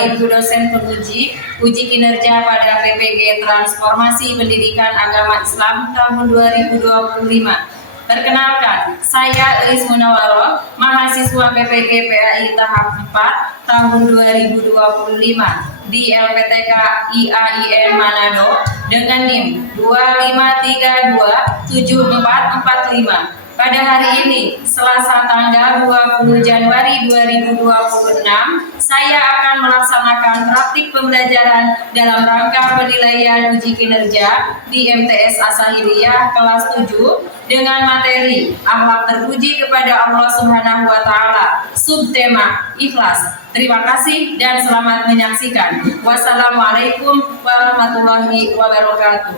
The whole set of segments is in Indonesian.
Bapak Ibu dosen penguji, uji kinerja pada PPG Transformasi Pendidikan Agama Islam tahun 2025. Perkenalkan, saya Elis Munawaroh, mahasiswa PPG PAI tahap 4 tahun 2025 di LPTK IAIN Manado dengan NIM 25327445. Pada hari ini, Selasa tanggal 20 Januari 2026, saya akan melaksanakan praktik pembelajaran dalam rangka penilaian uji kinerja di MTS Asahiliyah kelas 7 dengan materi akhlak terpuji kepada Allah Subhanahu wa Ta'ala, subtema ikhlas. Terima kasih dan selamat menyaksikan. Wassalamualaikum warahmatullahi wabarakatuh.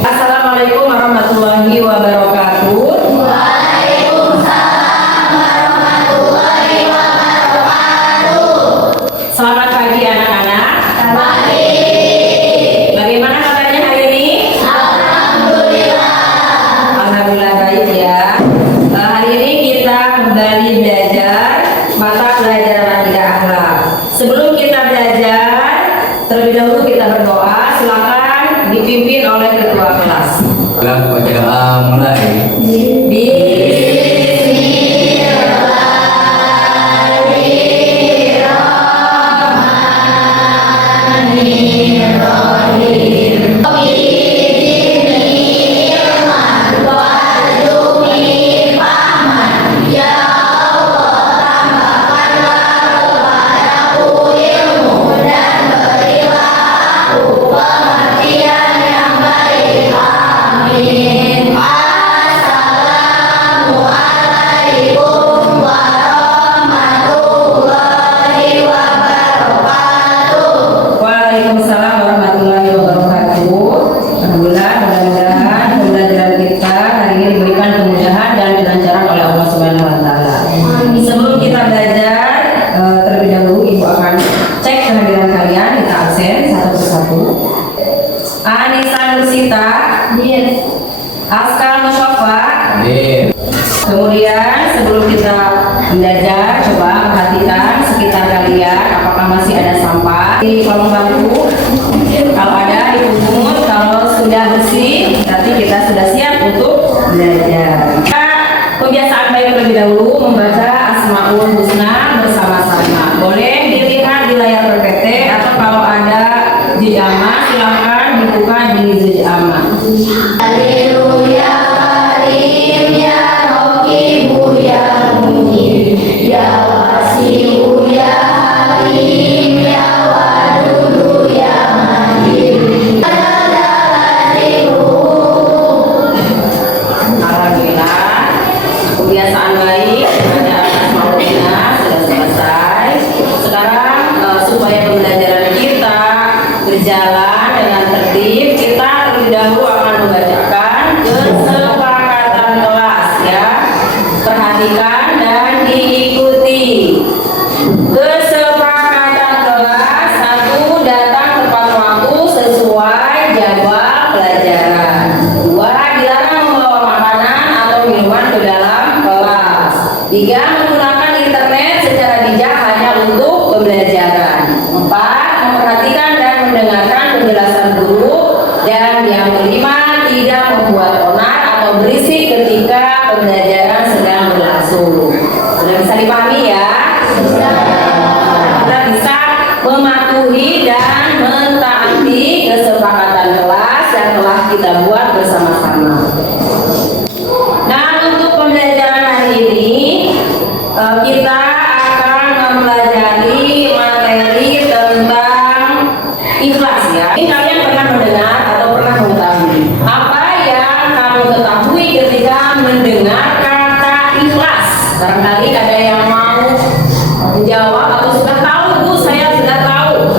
Assalamualaikum warahmatullahi wabarakatuh. Waalaikumsalam warahmatullahi wabarakatuh. Selamat pagi anak-anak. Pagi. Bagaimana kabarnya hari ini? Alhamdulillah. Alhamdulillah baik ya. Hari ini kita kembali belajar mata pelajaran akidah akhlak. Sebelum kita belajar, terlebih dahulu kita berdoa. Silakan dipimpin oleh ketua kelas. Baca doa mulai. Waalaikumsalam warahmatullahi wabarakatuh. Alhamdulillah, mudah-mudahan pembelajaran kita hari ini diberikan kemudahan dan kelancaran oleh Allah Subhanahu wa Ta'ala. Sebelum kita belajar, terlebih dahulu Ibu akan cek kehadiran kalian, kita absen satu persatu. Anissa Nursita, Askar Musyafa. Kemudian sebelum kita belajar, coba perhatikan sekitar kalian apakah masih ada sampah di kolong bangku. Kalau ada dipungut, kalau sudah bersih berarti kita sudah siap untuk belajar. Kebiasaan baik terlebih dahulu membaca Asmaul Husna bersama-sama. Boleh dilihat di layar PPT atau kalau ada juz amma silakan dibuka di juz amma. Haleluya karim ya Raqibu ya Muhib ya Wasiu ya Halim ya Wadudu ya Majid. Alhamdulillah, kebiasaan baik pada Asmaul Husna sudah selesai. Sekarang supaya pembelajaran kita berjalan dengan tertib, kita terlebih dahulu akan membacakan kesepakatan kelas ya. Perhatikan dan diikuti. Kesepakatan kelas: 1. Datang tepat waktu sesuai jadwal pelajaran. 2. Dilarang membawa makanan atau minuman ke dalam kelas. 3. Menggunakan internet secara bijak hanya untuk pembelajaran. 4. Memperhatikan dan mendengarkan penjelasan guru. Dan yang kelima, tidak membuat onar atau berisik ketika pembelajaran sedang berlangsung. Sudah bisa dipahami ya? Kita bisa mematuhi dan mentaati kesepakatan kelas yang telah kita buat bersama-sama. Nah, untuk pembelajaran hari ini kita akan mempelajari materi tentang ikhlas ya. Ini kalian pernah mendengar atau pernah mengetahui apa yang kamu ketahui ketika mendengar kata ikhlas? Barangkali ada yang mau menjawab atau sudah tahu. Bu, saya sudah tahu.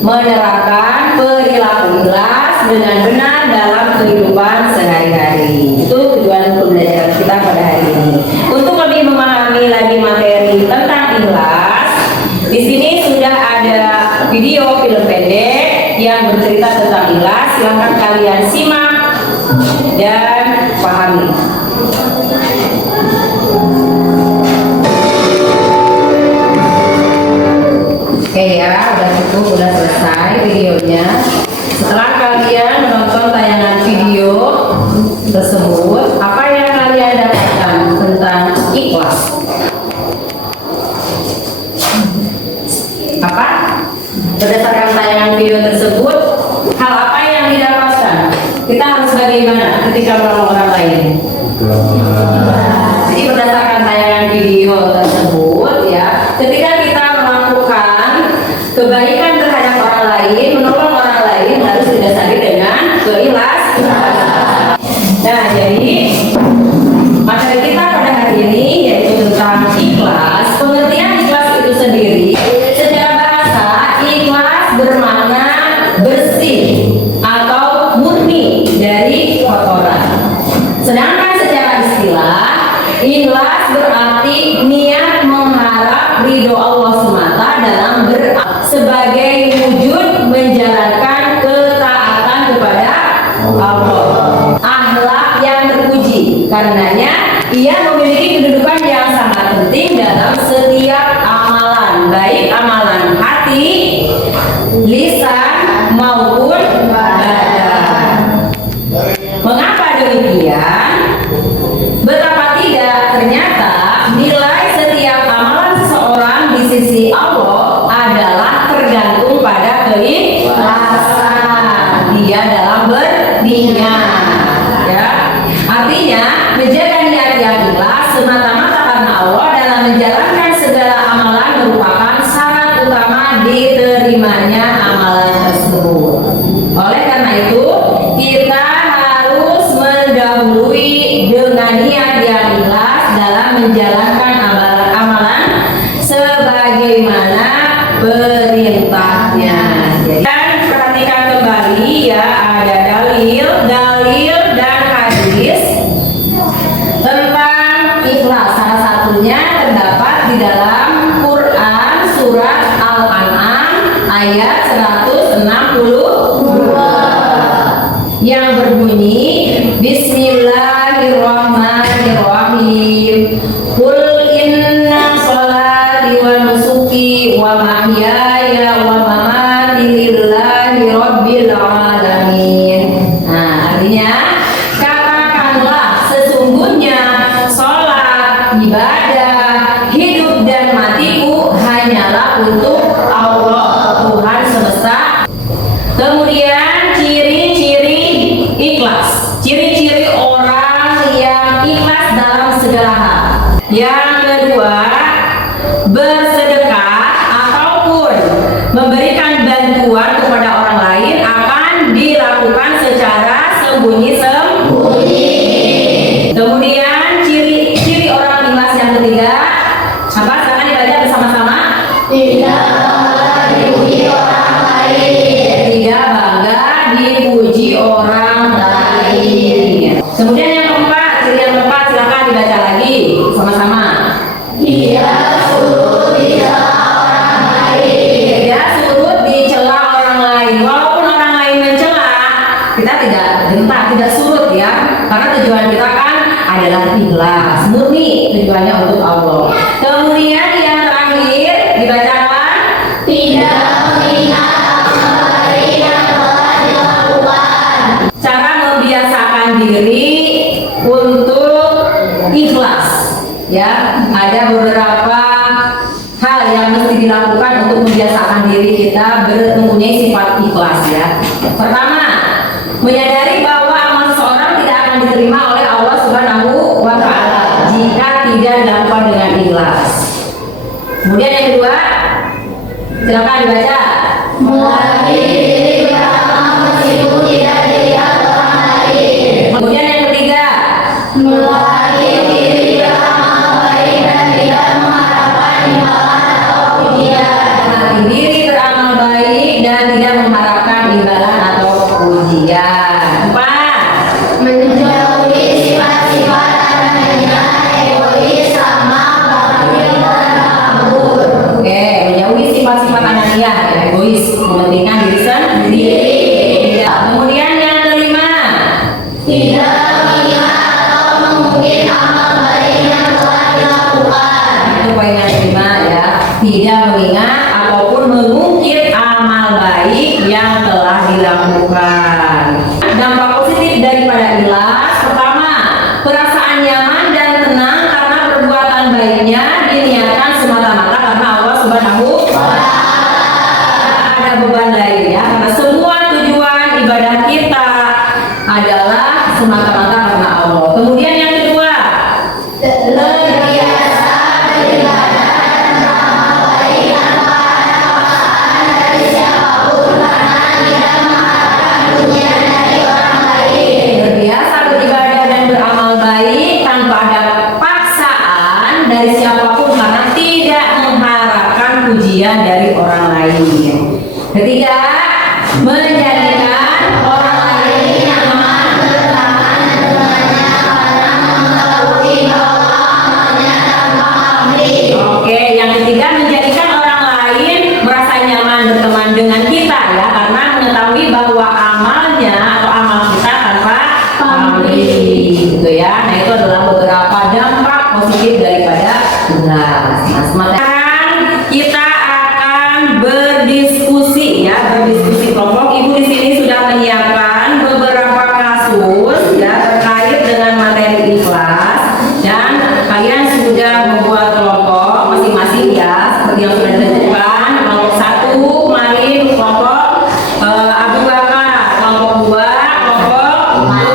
menerapkan perilaku ikhlas dengan benar dalam kehidupan sehari-hari. Itu tujuan pembelajaran kita pada hari ini. Untuk lebih memahami lagi materi tentang ikhlas, di sini sudah ada video film pendek yang bercerita tentang ikhlas. Silakan kalian simak dan pahami. Oke ya, udah cukup, udah selesai videonya. Setelah kalian menonton tayangan video tersebut, apa yang kalian dapatkan tentang ikhlas? Apa? Berdasarkan tayangan video tersebut, hal apa yang didapatkan? Kita harus bagaimana ketika menolong orang lain? Jadi berdasarkan tayangan video tersebut ya, ketika kita melakukan kebaikan terhadap orang lain, menolong orang lain harus didasari dengan keikhlasan. Nah, jadi materi kita pada hari ini yaitu tentang ikhlas. Pengertian ikhlas itu sendiri, secara bahasa ikhlas bermakna bersih atau murni dari kotoran. Sedangkan secara istilah, ikhlas berarti niat mengharap ridho Allah semata dalam sebagai wujud menjalankan ketaatan kepada Allah. Akhlak yang terpuji, karenanya ia memiliki kedudukan yang sangat penting dalam setiap amalan, baik amalan hati, lisan maupun badan. Mengapa demikian? Betapa tidak, ternyata nilai setiap amalan seseorang di sisi Allah adalah tergantung pada keikhlasan dia dalam berniat. Ya, artinya menjaga niat yang ikhlas semata-mata karena Allah dalam menjalankan segala amalan merupakan syarat utama diterimanya amalan tersebut. Oleh karena itu, kita harus mendahului dengan niat yang ikhlas dalam menjalankan amalan sebagaimana perintahnya. Dan perhatikan kembali ya, ada dalil dan hadis tentang ikhlas. Salah satunya terdapat di dalam Quran surat Al-An'am ayat 162 yang berbunyi Bismillahirrahmanirrahim. Qul inna sholati wa nusuki wa mahyaya wa mamati lillahi rabbil alamin. Nah, artinya katakanlah sesungguhnya sholat, ibadah, hidup dan matiku hanyalah untuk Allah, Tuhan semesta. Kemudian ciri-ciri ikhlas, ciri-ciri orang yang ikhlas dalam segala hal. Yang kedua, bersedekah ataupun memberikan bantuan kepada orang lain akan dilakukan secara sembunyi-sembunyi. Kemudian ciri-ciri orang ikhlas yang ketiga, apa? Sekarang dibaca bersama-sama. Tidak dipuji orang lain. Tidak bangga dipuji orang lain. Kemudian yang keempat, ciri yang keempat, silakan dibaca lagi sama-sama. Tidak surut di celah orang lain. Tidak surut di celah orang lain. Walaupun orang lain mencela, kita tidak gentar, tidak surut ya. Karena tujuan kita kan adalah ikhlas, murni tujuannya untuk Allah. Kemudian yang terakhir dibacakan. Tidak mengingat amal baik yang telah dilakukan. Cara membiasakan diri untuk ikhlas ya, ada beberapa hal yang mesti dilakukan untuk membiasakan diri kita mempunyai sifat ikhlas ya. Pertama, menyadari bahwa amal seseorang tidak akan diterima oleh Allah Subhanahu wa Ta'ala jika tidak dilakukan dengan ikhlas. Kemudian yang kedua, silakan dibaca. Mewakili diri beramal meskipun tidak dilihat orang lain. Kemudian yang ketiga, Mewakili diri beramal baik dan tidak mengharapkan imbalan atau pujian. melatih diri beramal baik dilakukan. Dampak positif daripada ikhlas, pertama, perasaan nyaman dan tenang karena perbuatan baiknya diniatkan semata-mata karena Allah Subhanahu wa Ta'ala. Ada beban lain ya, karena semua tujuan ibadah kita adalah semata-mata karena Allah. Kemudian yang kedua, terbiasa beribadah dan beramal baik tanpa ada paksaan dari siapapun karena tidak mengharapkan pujian dari orang lain. terbiasa beribadah dan beramal baik tanpa ada paksaan dari siapapun karena tidak mengharapkan pujian dari orang lain. Ketiga, menjadikan orang lain nyaman Bertahan dengannya karena mengetahui bahwa amalnya tanpa pamrih. Oke, yang ketiga menjadikan orang lain merasa nyaman berteman dengan kita ya, karena mengetahui bahwa amalnya atau amal kita tanpa pamrih, gitu ya. Nah itu adalah beberapa dampak positif daripada ikhlas. Nah sekarang kita akan berdiskusi ya, berdiskusi kelompok. Ibu di sini sudah menyiapkan beberapa kasus ya terkait dengan materi ikhlas dan kalian sudah membuat kelompok masing-masing ya seperti yang sudah ditentukan. Kelompok 1 kemarin kelompok Abu Bakar, kelompok 2 kelompok Umar,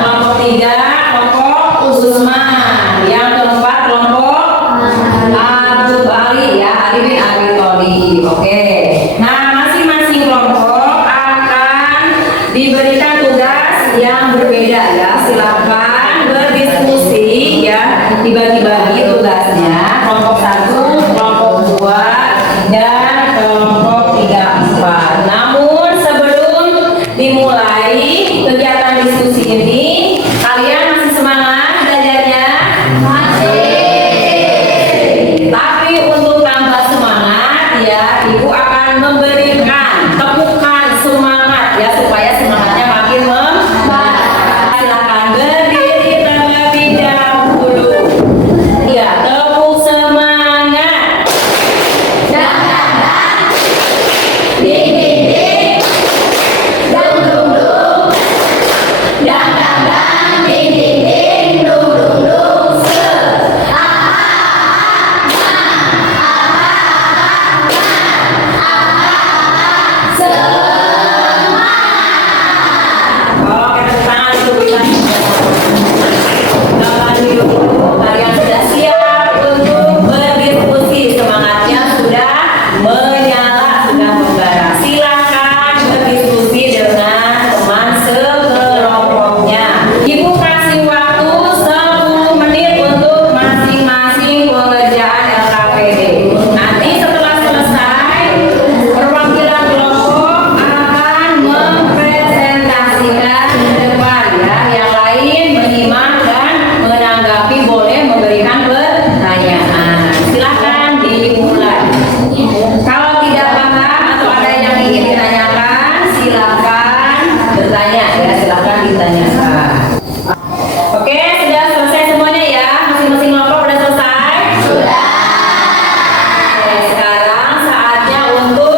kelompok 3 kelompok Usman, yang keempat kelompok Abu Ali ya, Ali bin Abi Thalib. Oke. Nah, masing-masing kelompok akan diberikan tugas yang berbeda ya. Silakan berdiskusi ya, dibagi-bagi tugasnya. Kelompok 1, kelompok 2, dan kelompok 3, 4. Namun sebelum dimulai kegiatan diskusi ini, kalian masih semangat belajarnya? Tapi untuk tambah semangat ya, Ibu akan memberikan tepukan semangat ya supaya semangatnya makin membara. Silakan berdiri terlebih dahulu. Ya, tepuk semangat. Dang dang dang, ding ding ding, dung dung dung, dang dang dang, ding ding ding, dung dung dung, se, Oke, tepuk tangan dulu kita. Tangan dulu. Kalian sudah siap untuk berdiskusi, semangatnya sudah menyala, sudah membara. Silakan berdiskusi dengan teman sekelompoknya. Ibu kasih waktu 10 menit untuk masing-masing pengerjaan LKPD. Nanti setelah selesai, perwakilan kelompok akan mempresentasikan ke depan ya. Yang lain menyimak dan menanggapi, boleh memberikan pertanyaan. Silakan dimulai. Kalau tidak paham atau ada yang ingin ditanyakan, silakan bertanya ya, silakan ditanyakan. Oke, sudah selesai semuanya ya? Masing-masing kelompok sudah selesai? Oke, sekarang saatnya untuk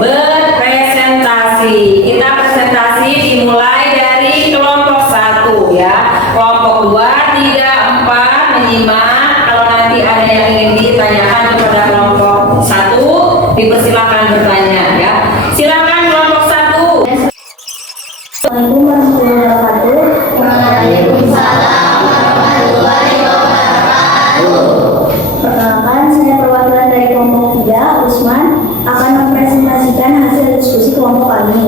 berpresentasi. Kita presentasi dimulai dari kelompok 1 ya. Kelompok 2, 3, 4 menyimak. Kalau nanti ada yang ingin ditanyakan kepada kelompok 1, dipersilakan bertanya ya. Silakan kelompok 1. Assalamualaikum warahmatullahi wabarakatuh. Waalaikumsalam warahmatullahi wabarakatuh. Perkenalkan, saya perwakilan dari kelompok 3, Usman, akan mempresentasikan hasil diskusi kelompok kami.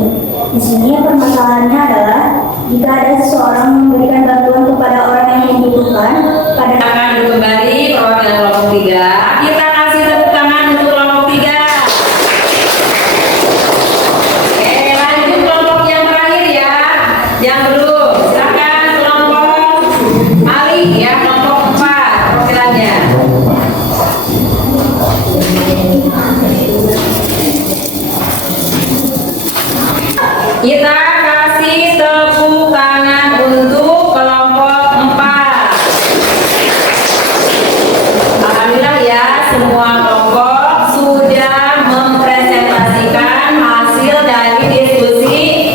Di sini permasalahannya adalah jika ada seseorang memberikan bantuan kepada orang yang membutuhkan, pada Akan kembali perwakilan kelompok 3. Kita kasih tepuk tangan untuk kelompok 3. Oke, lanjut kelompok yang terakhir ya. Yang belum, silakan kelompok Ali ya, kelompok 4 perwakilannya. Kita kasih tepuk tangan untuk kelompok 4. Alhamdulillah ya, semua kelompok sudah mempresentasikan hasil dari diskusi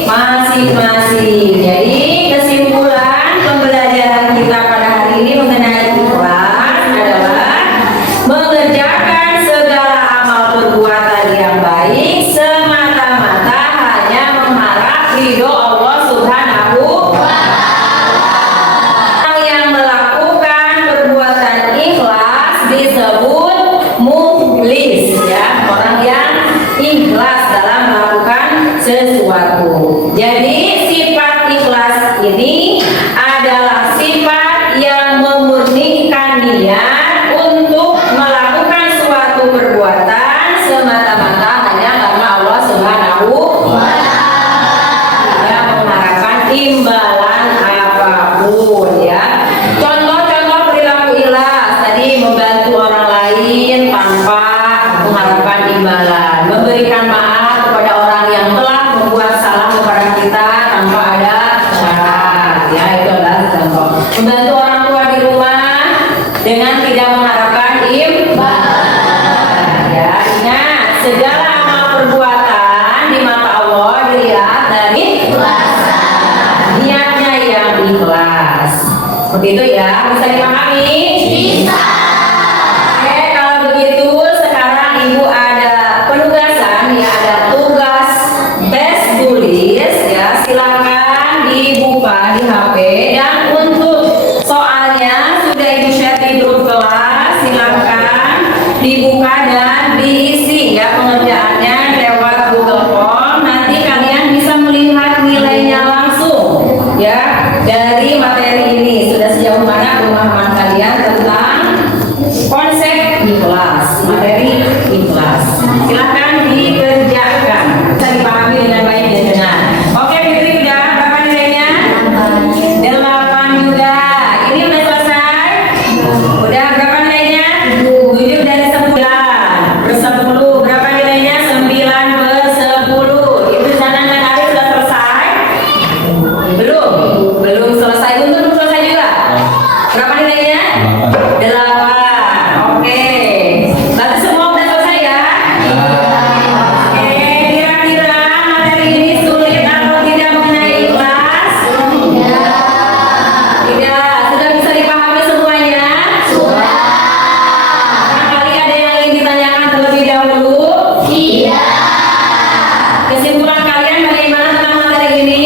Kesimpulan kalian bagaimana tentang materi ini?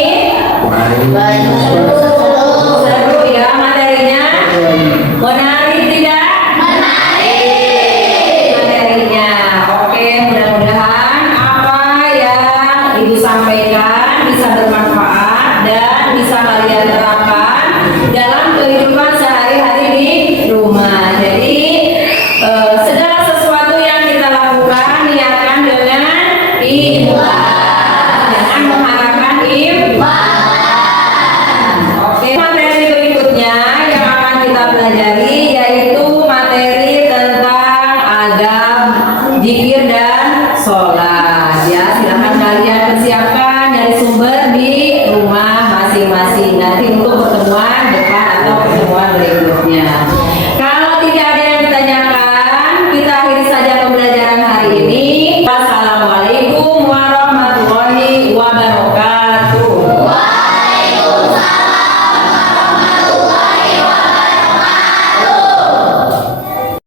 Baik. Seru ya materinya? Menarik tidak? Materinya. Oke, mudah-mudahan apa yang Ibu sampaikan bisa bermanfaat dan bisa kalian terapkan dalam kehidupan sehari-hari di rumah. Jadi segala sesuatu yang kita lakukan niatkan dengan ikhlas. Jangan mengharapkan Oke, materi berikutnya yang akan kita pelajari yaitu materi tentang adab, zikir dan sholat. Ya, silakan kalian persiapkan dari sumber di rumah masing-masing nanti untuk pertemuan depan atau pertemuan berikutnya. Kalau tidak ada yang ditanyakan, kita akhiri saja pembelajaran hari ini. Wassalamualaikum warahmatullahi wabarakatuh.